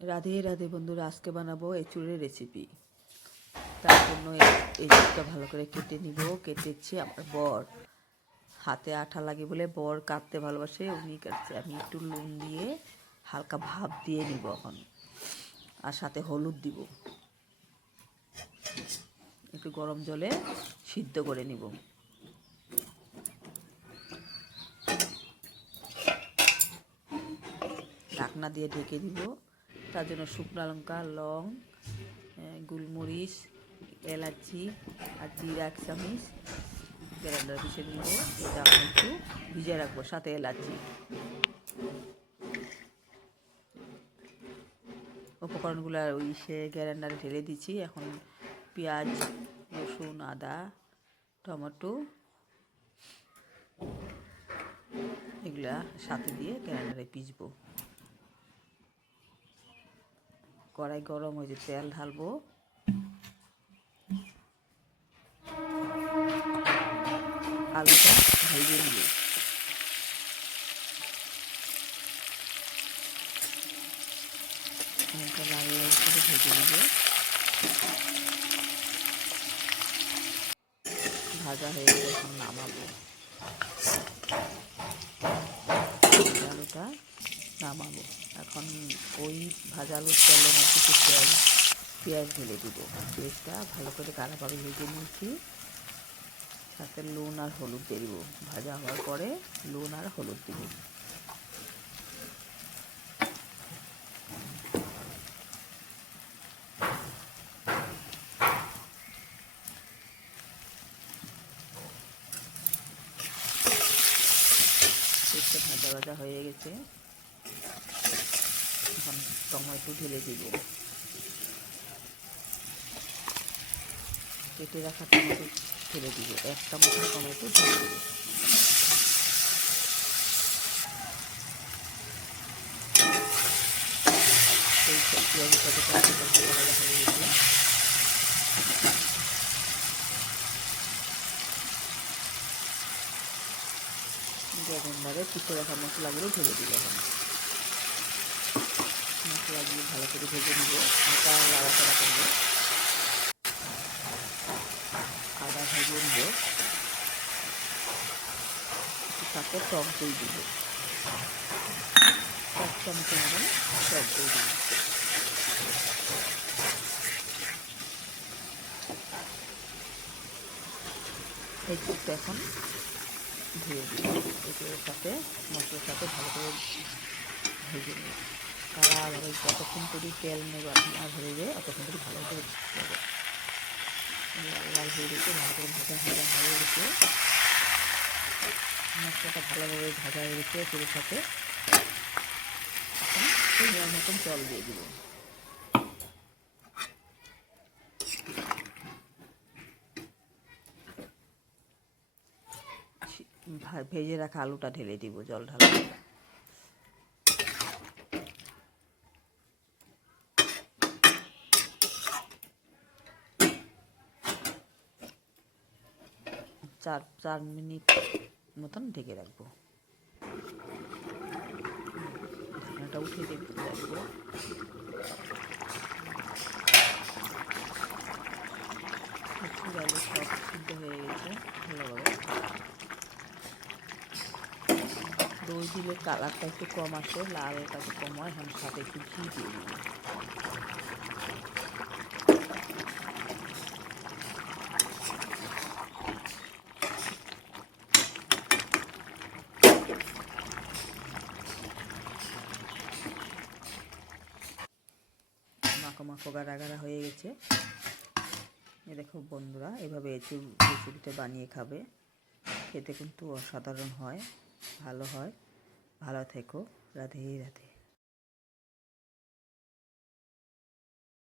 রাধে রাধে বন্ধুরা, আজকে বানাবো এঁচুড়ের রেসিপি। তার জন্য এঁচুড়টা ভালো করে কেটে নিব। কেটেছি আমার বর, হাতে আঠা লাগে বলে বর কাটতে ভালোবাসে, উনি কাটছে। আমি একটু নুন দিয়ে হালকা ভাপ দিয়ে নিব এখন, আর সাথে হলুদ দিব। একটু গরম জলে সিদ্ধ করে নিব। ঢাকনা দিয়ে ঢেকে দিব। তার জন্য শুকনো লঙ্কা, লং, গোলমরিচ, এলাচি আর জিরা 1 চামচ গ্রাইন্ডার পিষে নিব। এটা আমি একটু ভিজিয়ে রাখবো, সাথে এলাচি। উপকরণগুলো গ্রাইন্ডারে ঢেলে দিচ্ছি। এখন পেঁয়াজ, রসুন, আদা, টমেটো এগুলা সাথে দিয়ে গ্রাইন্ডারে পিষবো। কড়াই গরম হয়েছে, তেল ঢালবো। আলুটা ভেজে নিব। লাল লাল করে ভেজে নিব। ভাজা হয়ে গেলে এখন নামাবো। আলুটা নামাবো। এখন ওই ভাজা আলুর তেলের মধ্যে কিছু পেঁয়াজ ঢেলে দিব। পেঁয়াজটা ভালো করে কালাভাবে ভেজে নিয়েছি। সাথে নুন আর হলুদ দিয়ে দিব। ভাজা হওয়ার পরে নুন আর হলুদ দিব। পেঁয়াজটা ভাজা ভাজা হয়ে গেছে। এখন টমেটো ঢেলে দিব। কেটে রাখা টমেটো ঢেলে দিব। 1 চামচ টমেটো ঢেলে দিব। পেঁয়াজের সাথে টমেটো ভাজা ভাজা হয়ে গেছে। গ্রাইন্ডারে পিষে রাখা মশলাগুলো ঢেলে দিব। এখন মশলাগুলো ভালো করে ভেজে নিব। হালকা নাড়াচাড়া করবো। আদা ভেজে নিব। সাথে টক দই দিব। 1 চামচের মতন টক দই দিব। এই টুকটা এখন ধুয়ে দিব। এগুলোর সাথে মশলার সাথে ভালো করে ভেজে নিব। ভাবে যতক্ষণ করে তেল নেব আর ভরে যায় ততক্ষণ করে ভালো করে দেবো। লাল লাল হয়ে গেছে, ভালো করে ভাজা ভাজা হয়ে গেছে। মশলাটা ভালোভাবে ভাজা হয়ে গেছে। তেলের সাথে এখন মতন জল দিয়ে দিব। ভেজে রাখা আলুটা ঢেলে দিব জল ঢালা। 4 মিনিট মতন ঢেকে রাখবো। ঢাকনাটা উঠে দেখবো। আলু সব সিদ্ধ হয়ে গেছে ভালোভাবে। দই দিলে কালারটা একটু কম আসে, লালটা একটু কম হয়। এখন সাথে একটু ঘি দিয়ে দিব। মাখো মাখো গাঢ়া গাঢ়া হয়ে গেছে। এ দেখো বন্ধুরা, এভাবে এঁচুড় রেসিপিটা বানিয়ে খাবে। খেতে কিন্তু অসাধারণ হয়, ভালো হয়। ভালো থেকো। রাধে রাধে।